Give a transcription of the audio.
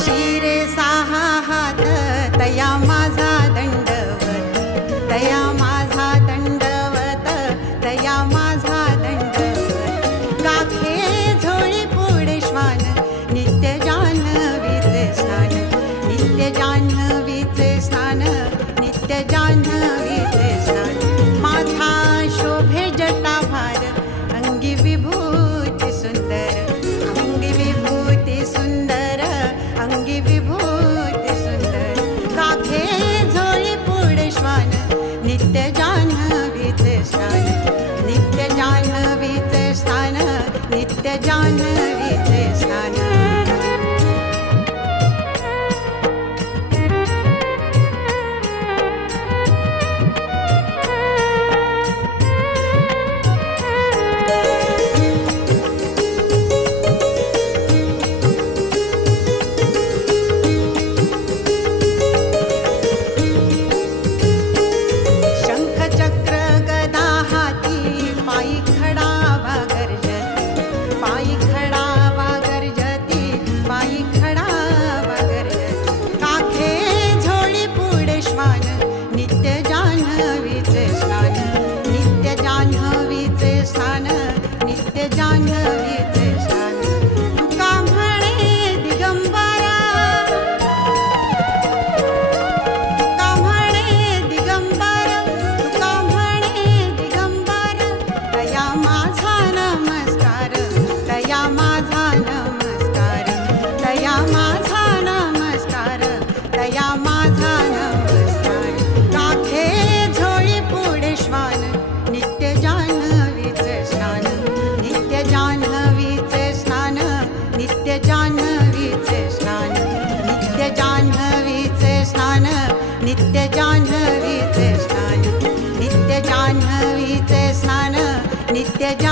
शिरे सहा हात तया माझा दंडवत तया माझा दंडवत तया माझा दंडवत. काखे झोळी पुढे श्वान नित्य जान्हवीचे स्नान नित्य जान्हवीचे स्नान नित्य जान्हवीचे त्या जानवीचे स्थान. नित्य जानवी नित्य जान्हवीचे स्नान नित्य जान्हवीचे स्नान नित्य जान्हवी